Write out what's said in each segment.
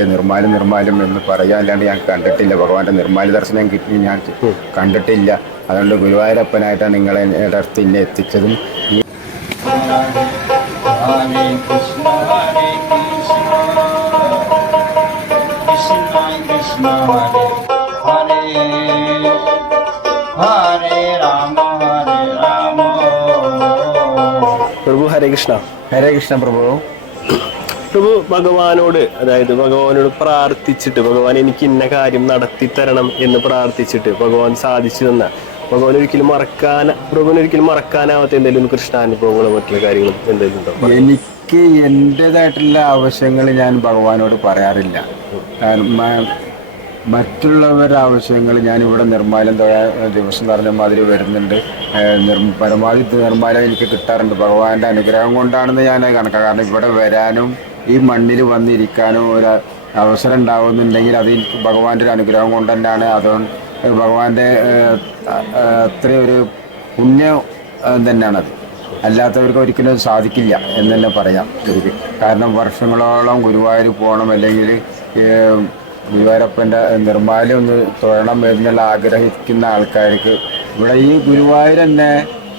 കണ്ടിട്ടില്ല നിർമ്മാല്യം നിർമ്മാല്യം എന്ന് പറയാല്ലാണ്ട് ഞാൻ കണ്ടിട്ടില്ല. ഭഗവാന്റെ നിർമ്മാല്യ ദർശനം കിട്ടി ഞാൻ കണ്ടിട്ടില്ല. അതുകൊണ്ട് ഗുരുവായൂരപ്പനായിട്ടാണ് നിങ്ങളെ അടുത്ത് ഇന്നെ എത്തിച്ചതും പ്രഭു ഹരേ കൃഷ്ണ ഹരേ കൃഷ്ണ പ്രഭു പ്രഭു ഭഗവാനോട് അതായത് ഭഗവാനോട് പ്രാർത്ഥിച്ചിട്ട് ഭഗവാൻ എനിക്ക് ഇന്ന കാര്യം നടത്തി തരണം എന്ന് പ്രാർത്ഥിച്ചിട്ട് ഭഗവാൻ സാധിച്ചു തന്ന. ഭഗവാൻ ഒരിക്കലും മറക്കാൻ പ്രഭുവിന് ഒരിക്കലും മറക്കാനാവാത്ത എന്തെങ്കിലും കൃഷ്ണാനുഭവങ്ങളും മറ്റുള്ള കാര്യങ്ങളും എന്തെങ്കിലും ഉണ്ടോ? എനിക്ക് എന്റെതായിട്ടുള്ള ആവശ്യങ്ങൾ ഞാൻ ഭഗവാനോട് പറയാറില്ല. മറ്റുള്ളവരുടെ ആവശ്യങ്ങൾ ഞാൻ ഇവിടെ നിർമ്മാലം ദിവസം പറഞ്ഞ മാതിരി വരുന്നുണ്ട്. പരമാവധി നിർമ്മാലം എനിക്ക് കിട്ടാറുണ്ട്. ഭഗവാന്റെ അനുഗ്രഹം കൊണ്ടാണെന്ന് ഞാൻ കണക്കാക്കാം. കാരണം ഇവിടെ വരാനും ഈ മണ്ണിൽ വന്നിരിക്കാനോ ഒരു അവസരം ഉണ്ടാവുന്നുണ്ടെങ്കിൽ അത് എനിക്ക് ഭഗവാന്റെ ഒരു അനുഗ്രഹം കൊണ്ട് തന്നെയാണ്. അതുകൊണ്ട് ഭഗവാന്റെ അത്ര ഒരു പുണ്യം തന്നെയാണത്. അല്ലാത്തവർക്ക് ഒരിക്കലും സാധിക്കില്ല എന്ന് തന്നെ പറയാം. എനിക്ക് കാരണം വർഷങ്ങളോളം ഗുരുവായൂർ പോകണം അല്ലെങ്കിൽ ഗുരുവായൂരപ്പന്റെ നിർമ്മാല്യം ഒന്ന് തൊഴണം എന്നുള്ള ആഗ്രഹിക്കുന്ന ആൾക്കാർക്ക് ഇവിടെ ഈ ഗുരുവായൂർ തന്നെ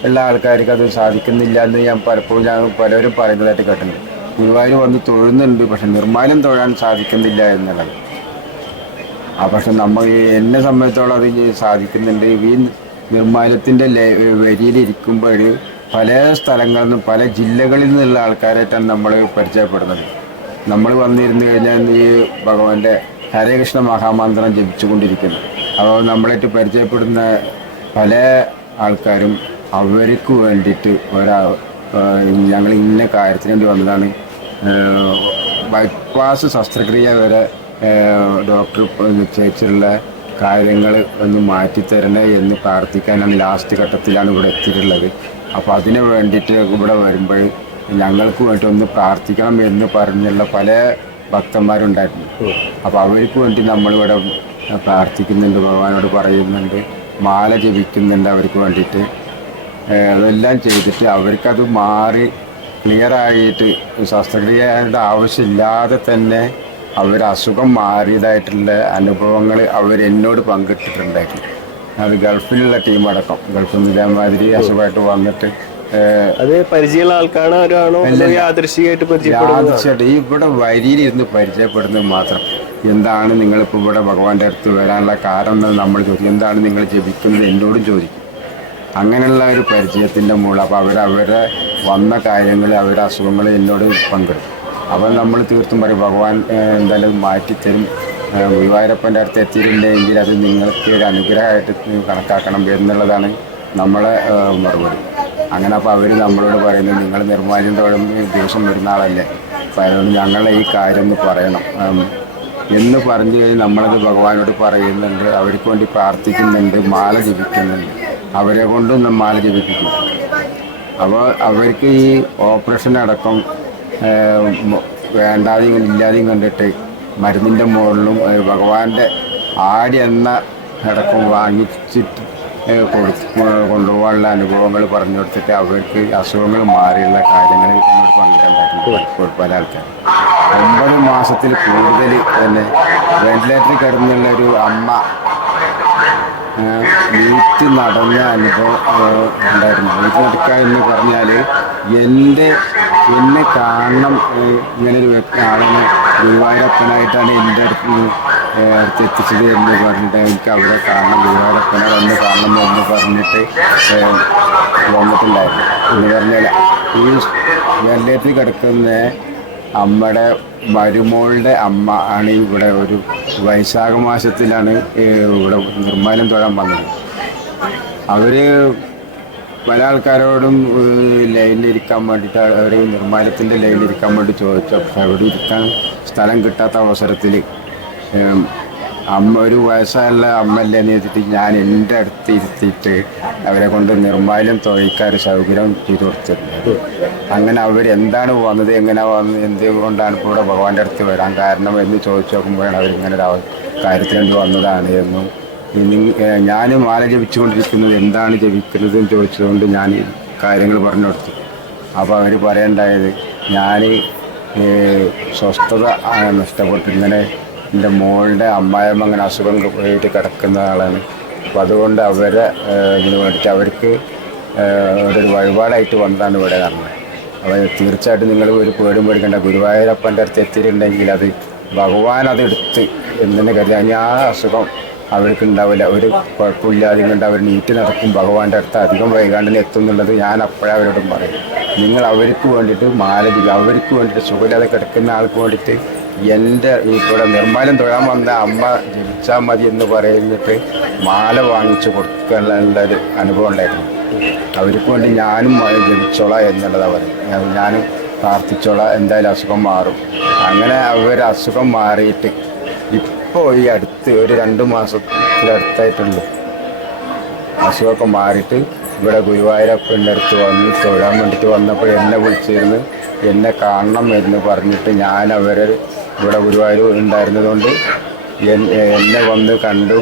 ഉള്ള ആൾക്കാർക്ക് അത് സാധിക്കുന്നില്ല എന്ന് ഞാൻ പലപ്പോഴും ഞാൻ പലരും പറയുന്നതായിട്ട് കേട്ടിട്ടുണ്ട്. ഗുരുവായൂർ വന്ന് തൊഴുന്നുണ്ട് പക്ഷെ നിർമ്മാല്യം തൊഴാൻ സാധിക്കുന്നില്ല എന്നുള്ളത്. ആ പക്ഷെ നമ്മൾ എന്നെ സംബന്ധിച്ചോളം അത് സാധിക്കുന്നുണ്ട്. ഈ നിർമ്മാല്യത്തിന്റെ വരിയിലിരിക്കുമ്പോൾ പല സ്ഥലങ്ങളിൽ നിന്നും പല ജില്ലകളിൽ നിന്നുള്ള ആൾക്കാരായിട്ടാണ് നമ്മൾ പരിചയപ്പെടുന്നത്. നമ്മൾ വന്നിരുന്നു കഴിഞ്ഞാൽ ഈ ഭഗവാന്റെ ഹരേകൃഷ്ണ മഹാമന്ത്രം ജപിച്ചുകൊണ്ടിരിക്കുന്നു. അപ്പോൾ നമ്മളായിട്ട് പരിചയപ്പെടുന്ന പല ആൾക്കാരും അവർക്ക് വേണ്ടിയിട്ട് ഒരാ ഞങ്ങൾ ഇന്ന കാര്യത്തിന് വേണ്ടി വന്നതാണ്. ബൈപ്പാസ് ശസ്ത്രക്രിയ വരെ ഡോക്ടർ നിശ്ചയിച്ചിട്ടുള്ള കാര്യങ്ങൾ ഒന്ന് മാറ്റിത്തരണേ എന്ന് പ്രാർത്ഥിക്കാനാണ് ലാസ്റ്റ് ഘട്ടത്തിലാണ് ഇവിടെ എത്തിയിട്ടുള്ളത്. അപ്പോൾ അതിന് വേണ്ടിയിട്ട് ഇവിടെ വരുമ്പോൾ ഞങ്ങൾക്ക് വേണ്ടി ഒന്ന് പ്രാർത്ഥിക്കണം എന്ന് പറഞ്ഞുള്ള പല ഭക്തന്മാരുണ്ടായിരുന്നു. അപ്പോൾ അവർക്ക് വേണ്ടി നമ്മളിവിടെ പ്രാർത്ഥിക്കുന്നുണ്ട് ഭഗവാനോട് പറയുന്നുണ്ട് മാല ജപിക്കുന്നുണ്ട് അവർക്ക് വേണ്ടിയിട്ട്. അതെല്ലാം ചെയ്തിട്ട് അവർക്കത് മാറി ക്ലിയർ ആയിട്ട് ശസ്ത്രക്രിയയുടെ ആവശ്യമില്ലാതെ തന്നെ അവർ അസുഖം മാറിയതായിട്ടുള്ള അനുഭവങ്ങൾ അവർ എന്നോട് പങ്കിട്ടിട്ടുണ്ടായിരുന്നു. അത് ഗൾഫിലുള്ള ടീം അടക്കം. ഗൾഫിൽ നിന്ന് ഇതേമാതിരി അസുഖമായിട്ട് വന്നിട്ട് അത് പരിചയമുള്ള യാദൃശികമായിട്ട് യാദൃശ്യമായിട്ട് ഈ ഇവിടെ വരിയിലിരുന്ന് പരിചയപ്പെടുന്നത് മാത്രം. എന്താണ് നിങ്ങളിപ്പോൾ ഇവിടെ ഭഗവാന്റെ അടുത്ത് വരാനുള്ള കാരണം എന്ന് നമ്മൾ ചോദിക്കും. എന്താണ് നിങ്ങൾ ജപിക്കുന്നത് എന്നോടും ചോദിക്കും. അങ്ങനെയുള്ള ഒരു പരിചയത്തിന്റെ മുകളിൽ അപ്പോൾ അവരവരെ അവരെ വന്ന കാര്യങ്ങൾ അവരുടെ അസുഖങ്ങൾ എന്നോട് പങ്കിടും അപ്പോൾ നമ്മൾ തീർത്തും പറയും ഭഗവാൻ എന്തായാലും മാറ്റിത്തരും. ഗുരുവായൂരപ്പന്റെ അടുത്ത് എത്തിയിട്ടുണ്ടെങ്കിൽ അത് നിങ്ങൾക്ക് ഒരു അനുഗ്രഹമായിട്ട് കണക്കാക്കണം എന്നുള്ളതാണ് നമ്മളെ മറുപടി. അങ്ങനെ അപ്പോൾ അവർ നമ്മളോട് പറയുന്നത് നിങ്ങൾ നിർമ്മാണം തോഴും ദിവസം വരുന്ന ആളല്ലേ. അപ്പോൾ അതുകൊണ്ട് ഞങ്ങളെ ഈ കാര്യം ഒന്ന് പറയണം. എന്ന് പറഞ്ഞു കഴിഞ്ഞാൽ നമ്മളത് ഭഗവാനോട് പറയുന്നുണ്ട്. അവർക്ക് വേണ്ടി പ്രാർത്ഥിക്കുന്നുണ്ട് മാല ജപിക്കുന്നുണ്ട്. അവരെ കൊണ്ടും നാം മാല ജപിപ്പിക്കും അപ്പോൾ അവർക്ക് ഈ ഓപ്പറേഷൻ അടക്കം വേണ്ടാതെയും ഇല്ലാതെയും കണ്ടിട്ട് മരുന്നിന്റെ മുകളിലും ഭഗവാന്റെ ആടി എന്ന അടക്കം വാങ്ങിച്ചിട്ട് കൊണ്ടുപോകാനുള്ള അനുഭവങ്ങൾ പറഞ്ഞു കൊടുത്തിട്ട് അവർക്ക് അസുഖങ്ങൾ മാറിയുള്ള കാര്യങ്ങൾ പങ്കിട്ടുണ്ടായിട്ടുണ്ട് പല ആൾക്കാർ ഒമ്പത് മാസത്തിൽ കൂടുതൽ തന്നെ വെന്റിലേറ്ററിൽ കിടന്നുള്ള ഒരു അമ്മ വീട്ടിൽ നടന്ന അനുഭവം ഉണ്ടായിരുന്നു. വീട്ടിൽ നടക്കുക എന്ന് പറഞ്ഞാൽ എന്റെ എന്നെ കാണണം ഇങ്ങനൊരു വ്യക്തി ഗുരുവായൂരപ്പനായിട്ടാണ് എന്റെ അടുത്ത് അടുത്ത് എത്തിച്ചത് എന്ന് പറഞ്ഞിട്ട് എനിക്ക് അവരെ കാണണം ഗുരുവായൂരപ്പനെ വന്ന് കാണണം എന്ന് പറഞ്ഞിട്ട് വന്നിട്ടുണ്ടായിരുന്നു. എന്ന് പറഞ്ഞാൽ ഈ വെള്ളത്തിൽ കിടക്കുന്ന അമ്മയുടെ മരുമോളുടെ അമ്മ ആണ് ഇവിടെ ഒരു വൈശാഖ മാസത്തിലാണ് ഇവിടെ നിർമ്മാലം തൊഴാൻ വന്നത്. അവർ പല ആൾക്കാരോടും ലൈനിലിരിക്കാൻ വേണ്ടിയിട്ട് അവർ നിർമ്മാലത്തിന്റെ ലൈനിലിരിക്കാൻ വേണ്ടി ചോദിച്ചു. പക്ഷെ അവിടെ ഇരിക്കാൻ സ്ഥലം കിട്ടാത്ത അവസരത്തിൽ അമ്മ ഒരു വയസ്സായുള്ള അമ്മല്ലേ വെച്ചിട്ട് ഞാൻ എന്റെ അടുത്ത് ഇരുത്തിയിട്ട് അവരെ കൊണ്ട് നിർമ്മാല്യം തുഴയ്ക്കാൻ സൗകര്യം ചെയ്തു കൊടുത്തിട്ടുണ്ട്. അങ്ങനെ അവർ എന്താണ് വന്നത് എങ്ങനെ വന്നത് എന്തുകൊണ്ടാണ് ഇപ്പോൾ ഇവിടെ ഭഗവാന്റെ അടുത്ത് വരാൻ കാരണം എന്ന് ചോദിച്ചു നോക്കുമ്പോഴാണ് അവരിങ്ങനെ ഒരു അവ- കാര്യത്തിന് വന്നതാണ് എന്നും ഞാൻ മാല ജപിച്ചുകൊണ്ടിരിക്കുന്നത് എന്താണ് ജപിക്കുന്നത് എന്ന് ചോദിച്ചതുകൊണ്ട് ഞാൻ കാര്യങ്ങൾ പറഞ്ഞു കൊടുത്തു. അപ്പോൾ അവർ പറയണ്ടായത് ഞാൻ സ്വസ്ഥത നഷ്ടപ്പെട്ടു ഇങ്ങനെ എന്റെ മോളുടെ അമ്മായിയമ്മ അങ്ങനെ അസുഖം പോയിട്ട് കിടക്കുന്ന ആളാണ്. അപ്പോൾ അതുകൊണ്ട് അവരെ ഇതിന് വേണ്ടിയിട്ട് അവർക്ക് ഒരു വഴിപാടായിട്ട് വന്നതാണ് ഇവിടെ നടന്നത്. അപ്പോൾ തീർച്ചയായിട്ടും നിങ്ങൾ ഒരു പേടും പേടിക്കേണ്ട. ഗുരുവായൂരപ്പന്റെ അടുത്ത് എത്തിയിട്ടുണ്ടെങ്കിൽ അത് ഭഗവാൻ അതെടുത്ത് എന്ന് കരുതാൻ ആ അസുഖം അവർക്ക് ഉണ്ടാവില്ല. ഒരു കുഴപ്പമില്ലാതെ കൊണ്ട് അവർ നീറ്റ് നടക്കും. ഭഗവാന്റെ അടുത്ത് അധികം വൈകാണ്ടിന് എത്തുന്നുള്ളത് ഞാൻ അപ്പോഴേ അവരോടും പറയും. നിങ്ങൾ അവർക്ക് വേണ്ടിയിട്ട് മാല ചെയ്യും അവർക്ക് വേണ്ടിയിട്ട് സുഖമില്ലാതെ കിടക്കുന്ന ആൾക്ക് വേണ്ടിയിട്ട് എന്റെ ഇവിടെ നിർമ്മാലം തൊഴാൻ വന്ന അമ്മ ജനിച്ചാൽ മതി എന്ന് പറയുന്നിട്ട് മാല വാങ്ങിച്ചു കൊടുക്കാനുള്ള ഒരു അനുഭവം ഉണ്ടായിരുന്നു. അവർക്ക് വേണ്ടി ഞാനും ജപിച്ചോളാം എന്നുള്ളതാണ് പറയുന്നത്. ഞാനും പ്രാർത്ഥിച്ചോളാം എന്തായാലും അസുഖം മാറും. അങ്ങനെ അവർ അസുഖം മാറിയിട്ട് ഇപ്പോൾ ഈ അടുത്ത് ഒരു രണ്ട് മാസത്തിലടുത്തായിട്ടുള്ളൂ. അസുഖമൊക്കെ മാറിയിട്ട് ഇവിടെ ഗുരുവായൂരപ്പന്റെ അടുത്ത് വന്ന് തൊഴാൻ വേണ്ടിയിട്ട് വന്നപ്പോൾ എന്നെ വിളിച്ചിരുന്നു എന്നെ കാണണം എന്ന് പറഞ്ഞിട്ട് ഞാൻ അവരെ ഇവിടെ ഗുരുവായൂർ ഉണ്ടായിരുന്നതുകൊണ്ട് എന്നെ വന്ന് കണ്ടു.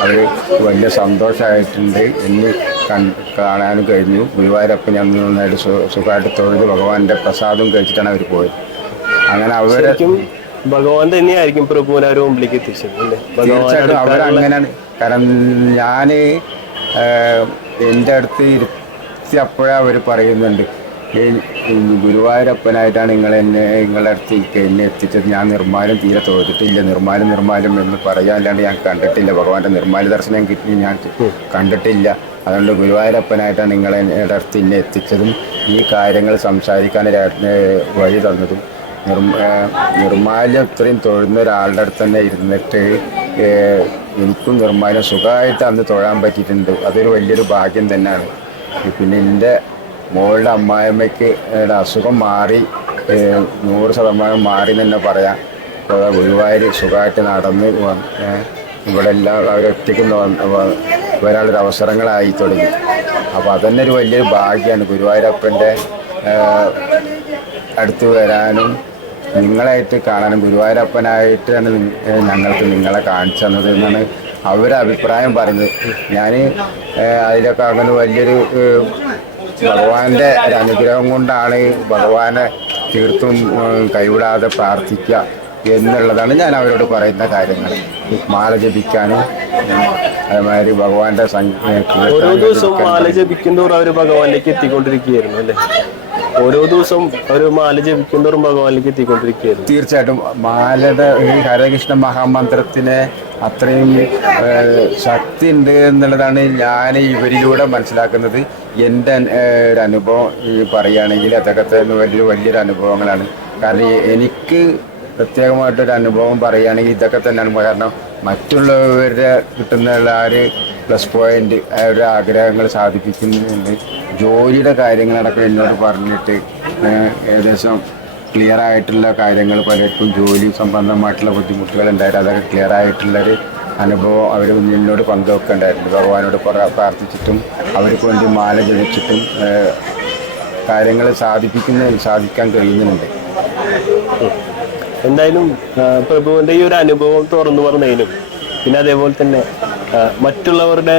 അവർ വലിയ സന്തോഷമായിട്ടുണ്ട് എന്ന് കാണാനും കഴിഞ്ഞു. ഗുരുവായൂരപ്പൻ അന്ന് നന്നായിട്ട് സുഖമായിട്ട് തൊഴുത്. ഭഗവാന്റെ പ്രസാദം കഴിച്ചിട്ടാണ് അവർ പോയത്. അങ്ങനെ അവരെ ഭഗവാൻ തന്നെയായിരിക്കും പ്രഭുവിനെ അവരുടെ മുമ്പിലേക്ക് എത്തിച്ചത് അല്ലേ? തീർച്ചയായിട്ടും അവരങ്ങനെയാണ്. കാരണം ഞാൻ എന്റെ അടുത്ത് ഇരുത്തി അപ്പോഴേ അവർ പറയുന്നുണ്ട് "ഈ- ഈ ഗുരുവായൂരപ്പനായിട്ടാണ് നിങ്ങൾ എന്നെ നിങ്ങളുടെ അടുത്ത് എന്നെ എത്തിച്ചത്. ഞാൻ നിർമ്മാലം തീരെ തോന്നിട്ടില്ല നിർമ്മാലം നിർമ്മാലം എന്ന് പറയാല്ലാണ്ട് ഞാൻ കണ്ടിട്ടില്ല. ഭഗവാന്റെ നിർമ്മാല ദർശനം കിട്ടി ഞാൻ കണ്ടിട്ടില്ല. അതുകൊണ്ട് ഗുരുവായൂരപ്പനായിട്ടാണ് നിങ്ങൾ എന്റെ അടുത്ത് എന്നെ എത്തിച്ചതും ഈ കാര്യങ്ങൾ സംസാരിക്കാൻ വഴി തന്നതും. നിർമ്മ നിർമ്മാല്യം ഇത്രയും തൊഴുന്ന ഒരാളുടെ അടുത്ത് തന്നെ ഇരുന്നിട്ട് എനിക്കും നിർമ്മാല്യം സുഖമായിട്ട് അന്ന് തൊഴാൻ പറ്റിയിട്ടുണ്ട്. അതൊരു വലിയൊരു ഭാഗ്യം തന്നെയാണ്. പിന്നെ എന്റെ മോളുടെ അമ്മായിമ്മയ്ക്ക് അസുഖം മാറി നൂറ് ശതമാനം മാറി തന്നെ പറയാം. അപ്പോൾ ഗുരുവായൂർ സുഖമായിട്ട് നടന്ന് ഇവിടെ എല്ലാം അവരൊറ്റയ്ക്ക് വരാനുള്ള അവസരങ്ങളായി തുടങ്ങി. അപ്പോൾ അതന്നെ ഒരു വലിയൊരു ഭാഗ്യമാണ് ഗുരുവായൂരപ്പന്റെ അടുത്ത് വരാനും നിങ്ങളായിട്ട് കാണാനും ഗുരുവായൂരപ്പനായിട്ടാണ് ഞങ്ങൾക്ക് നിങ്ങളെ കാണിച്ചു തന്നത് എന്നാണ് അവരുടെ അഭിപ്രായം പറയുന്നത്. ഞാൻ അതിലൊക്കെ അങ്ങനെ വലിയൊരു ഭഗവാന്റെ അനുഗ്രഹം കൊണ്ടാണ് ഭഗവാനെ തീർത്തും കൈവിടാതെ പ്രാർത്ഥിക്കുക എന്നുള്ളതാണ് ഞാൻ അവരോട് പറയുന്ന കാര്യങ്ങൾ. മാല ജപിക്കാനും അതേമാതിരി ഭഗവാന്റെ ഓരോ ദിവസവും മാല ജപിക്കുന്തോറും അവർ ഭഗവാനിലേക്ക് എത്തിക്കൊണ്ടിരിക്കുകയായിരുന്നു അല്ലേ? ഓരോ ദിവസവും ഒരു മാല ജപിക്കുന്തോറും ഭഗവാനിലേക്ക് എത്തിക്കൊണ്ടിരിക്കുകയായിരുന്നു. തീർച്ചയായിട്ടും മാലയുടെ ഈ ഹരകൃഷ്ണ മഹാമന്ത്രത്തിന് അത്രയും ശക്തി ഉണ്ട് എന്നുള്ളതാണ് ഞാൻ ഇവരിലൂടെ മനസ്സിലാക്കുന്നത്. എന്റെ ഒരു അനുഭവം ഈ പറയുകയാണെങ്കിൽ അതൊക്കെ വലിയ വലിയൊരു അനുഭവങ്ങളാണ്. കാരണം എനിക്ക് പ്രത്യേകമായിട്ടൊരു അനുഭവം പറയുകയാണെങ്കിൽ ഇതൊക്കെ തന്നെയാണ്. കാരണം മറ്റുള്ളവരുടെ കിട്ടുന്ന ആ ഒരു പ്ലസ് പോയിന്റ് അവരുടെ ആഗ്രഹങ്ങൾ സാധിപ്പിക്കുന്നുണ്ട്. ജോലിയുടെ കാര്യങ്ങളടക്കം എന്നോട് പറഞ്ഞിട്ട് ഏകദേശം ക്ലിയർ ആയിട്ടുള്ള കാര്യങ്ങൾ പലർക്കും ജോലി സംബന്ധമായിട്ടുള്ള ബുദ്ധിമുട്ടുകൾ ഉണ്ടായിരുന്നു അതൊക്കെ ക്ലിയർ ആയിട്ടുള്ളൊരു അനുഭവം അവർ എന്നോട് പങ്കുവെക്കുന്നുണ്ടായിരുന്നു ഭഗവാനോട് പ്ര- പ്രാർത്ഥിച്ചിട്ടും അവർക്ക് വേണ്ടി മാല ജപിച്ചിട്ടും കാര്യങ്ങൾ സാധിപ്പിക്കുന്ന സാധിക്കാൻ കഴിയുന്നുണ്ട്. എന്തായാലും പ്രഭുവിന്റെ ഈ ഒരു അനുഭവം തുറന്നു പറഞ്ഞതിനും പിന്നെ അതേപോലെ തന്നെ മറ്റുള്ളവരുടെ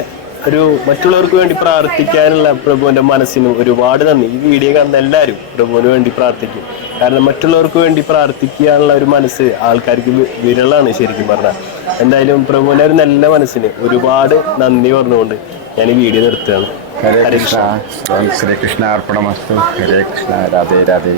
ഒരു മറ്റുള്ളവർക്ക് വേണ്ടി പ്രാർത്ഥിക്കാനുള്ള പ്രഭുവിന്റെ മനസ്സിനും ഒരുപാട് നന്ദി. ഈ വീഡിയോ കാണുന്ന എല്ലാവരും പ്രഭുവിന് വേണ്ടി പ്രാർത്ഥിക്കും. കാരണം മറ്റുള്ളവർക്ക് വേണ്ടി പ്രാർത്ഥിക്കാനുള്ള ഒരു മനസ്സ് ആൾക്കാർക്ക് വിരളാണ് ശരിക്കും പറഞ്ഞാൽ എന്തായാലും പ്രഭുവിന്റെ ഒരു നല്ല മനസ്സിന് ഒരുപാട് നന്ദി പറഞ്ഞുകൊണ്ട് ഞാൻ ഈ വീഡിയോ നിർത്തുകയാണ്. ഹരേ കൃഷ്ണ. ശ്രീകൃഷ്ണ അർപ്പണമസ്തു. ഹരേ കൃഷ്ണ. രാധേ രാധേ.